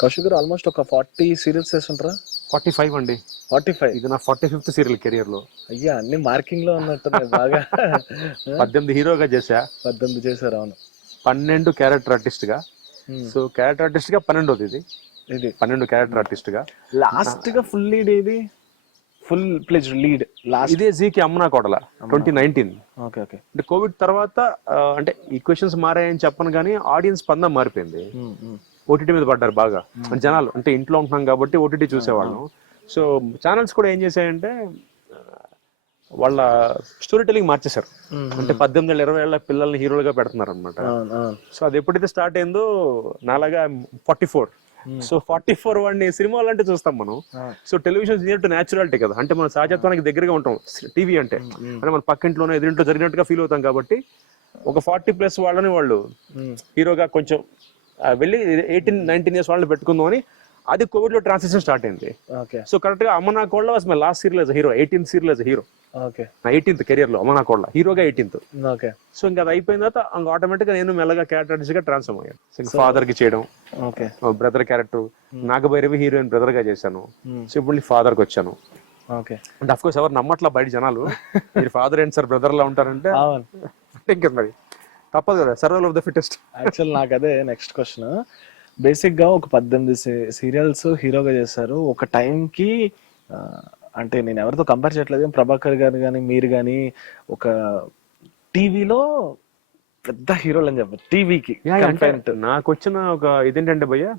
కౌశిక్ గారు ఆల్మోస్ట్ ఒక 40 సీరియల్స్ చేస్తుంటారా? 45 అండి. 45. ఇది నా 45th సీరియల్ కెరియర్ లో. అయ్యా అన్ని మార్కింగ్ లో ఉన్నట్టున్నాయి బాగా. 18 హీరోగా చేశా, 18 చేశారు. అవును. 12 క్యారెక్టర్ ఆర్టిస్ట్ గా. సో క్యారెక్టర్ ఆర్టిస్ట్ గా 12ది ఇది 12 క్యారెక్టర్ ఆర్టిస్ట్ గా. లాస్ట్ గా ఫుల్ లీడ్ ఏది? ఫుల్ ప్లేజ్ లీడ్ లాస్ట్ ఇదే జీకి అమ్మనా కోడల 2019. Okay okay. అంటే కోవిడ్ తర్వాత అంటే ఈక్వేషన్స్ మారాయని చెప్పను కానీ ఆడియన్స్ స్పందన మారిపోయింది. ఓటీటీ మీద పడ్డారు బాగా జనాలు. అంటే ఇంట్లో ఉంటున్నాం కాబట్టి ఓటీటీ చూసేవాళ్ళం. సో ఛానల్స్ కూడా ఏం చేశాయంటే వాళ్ళ స్టోరీ టెలింగ్ మార్చేశారు. అంటే 18 ఏళ్ళ 20 ఏళ్ళ పిల్లల్ని హీరోలుగా పెడుతున్నారు అనమాట. సో అది ఎప్పుడైతే స్టార్ట్ అయిందో నాలాగా 44. సో 44 వాడిని సినిమాలు అంటే చూస్తాం మనం. So television near to naturality కదా, అంటే మన సహజత్వానికి దగ్గరగా ఉంటాం. టీవీ అంటే మన పక్కింట్లోనే ఎదురింట్లో జరిగినట్టుగా ఫీల్ అవుతాం కాబట్టి ఒక 40+ వాళ్ళని వాళ్ళు హీరోగా కొంచెం వెళ్ళి 18-19 ఇయర్స్ వాళ్ళని పెట్టుకుందాం అని అది కోవిడ్ లో ట్రాన్సిషన్ స్టార్ట్ అయింది. సో కరెక్ట్ గా అమ్మనా కోళ్ళ was my last serial as hero, 18th serial as hero. నా 18th కెరియర్ లో అమ్మనా కోళ్ళ హీరోగా 18th. సో ఇంకా అది అయిపోయిన తర్వాత ఆటోమేటిక్ గా నేను మెల్లగా క్యారెక్టర్ ఆర్టిస్ట్ గా ట్రాన్స్ఫర్ అయ్యాను. ఫాదర్ కి చేయడం, brother character Naga Bhairavi heroine brother గా చేశాను. సో ఇప్పుడు ఫాదర్ కి వచ్చాను. అంటే అఫ్ కోర్స్ ఎవరు నమ్మట్లా బయట జనాలు, మీరు ఫాదర్ ఏంటి సార్ బ్రదర్ లా ఉంటారంటే ఇంకా మరి తప్పదు కదా, survival of the fittest. Actual నాకు అదే నెక్స్ట్ క్వశ్చన్. బేసిక్ గా ఒక 18 సీరియల్స్ హీరోగా చేశారు ఒక టైంకి. అంటే నేను ఎవరితో కంపేర్ చేయట్లేదు, ప్రభాకర్ గారు కానీ మీరు కానీ ఒక టీవీలో పెద్ద హీరోలు అని చెప్పారు టీవీకి. నాకు వచ్చిన ఒక ఇదేంటంటే భయ్య,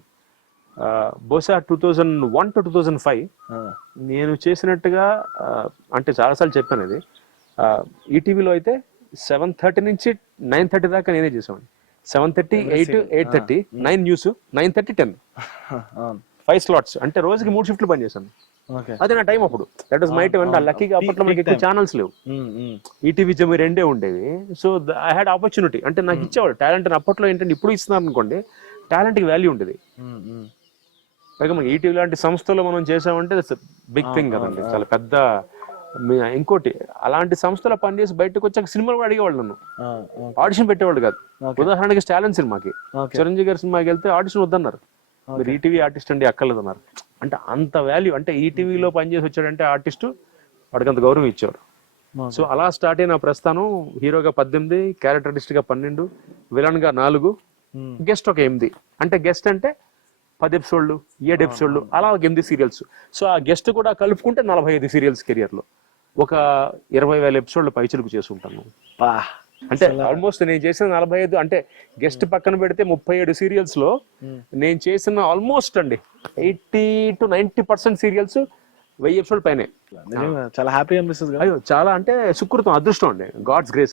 బహుశా 2001 to 2005 నేను చేసినట్టుగా అంటే చాలాసార్లు చెప్పాను ఇది. ఈటీవీలో అయితే 7:30 నుంచి 9:30 దాకా నేనే చేసాను. 7:30, 8, 8:30, 9 న్యూస్, 9:30, 10 5 స్లాట్స్. అంటే రోజుకి 3 షిఫ్ట్లు పని చేశాను. అదే నా టైం అప్పుడు. That was my time. And లక్కీగా అప్పట్లో మనకి ఎక్కువ ఛానల్స్ లేవు, ఈటీవీ జమి రెండే ఉండేవి. So I had opportunity. అంటే నాకు ఇచ్చేవాడు టాలెంట్. అప్పట్లో ఏంటంటే ఇప్పుడు ఇస్తున్నారు అనుకోండి, టాలెంట్ కి వాల్యూ ఉండేది. పైగా మనకి ఈటీవీ లాంటి సంస్థలో మనం చేసామంటే బిగ్ థింగ్ కదండి, చాలా పెద్ద. ఇంకోటి అలాంటి సంస్థలో పనిచేసి బయటకు వచ్చాక సినిమాలు కూడా అడిగేవాళ్ళు నన్ను, ఆడిషన్ పెట్టేవాళ్ళు కాదు. ఉదాహరణకి స్టాలిన్ సినిమాకి, చిరంజీవి గారి సినిమాకి వెళ్తే ఆడిషన్ వద్దన్నారు, మీరు ఈటీవీ ఆర్టిస్ట్ అండి అక్కర్లేదు అన్నారు. అంటే అంత వాల్యూ. అంటే ఈటీవీలో పనిచేసి వచ్చాడంటే ఆర్టిస్ట్, వాడికి అంత గౌరవం ఇచ్చేవారు. సో అలా స్టార్ట్ అయిన ప్రస్థానం. హీరోగా 18, క్యారెక్టర్ ఆర్టిస్ట్ గా 12, విలన్ గా 4, గెస్ట్ ఒక 8. అంటే గెస్ట్ అంటే 10 ఎపిసోడ్లు, 7 ఎపిసోడ్లు, అలా ఒక 8 సీరియల్స్. సో ఆ గెస్ట్ కూడా కలుపుకుంటే 45 సీరియల్స్ కెరియర్ లో ఒక 20,000 ఎపిసోడ్లు పైచులకు చేసుకుంటాను. అంటే ఆల్మోస్ట్ నేను చేసిన 45, అంటే గెస్ట్ పక్కన పెడితే 37 సీరియల్స్ లో నేను చేసిన ఆల్మోస్ట్ అండి 80 to 90% సీరియల్స్ 1000 ఎపిసోడ్ పైనే. చాలా హ్యాపీ అనిపిస్తుంది. అయ్యో చాలా, అంటే సుకృతం, అదృష్టం అండి, గాడ్స్ గ్రేస్.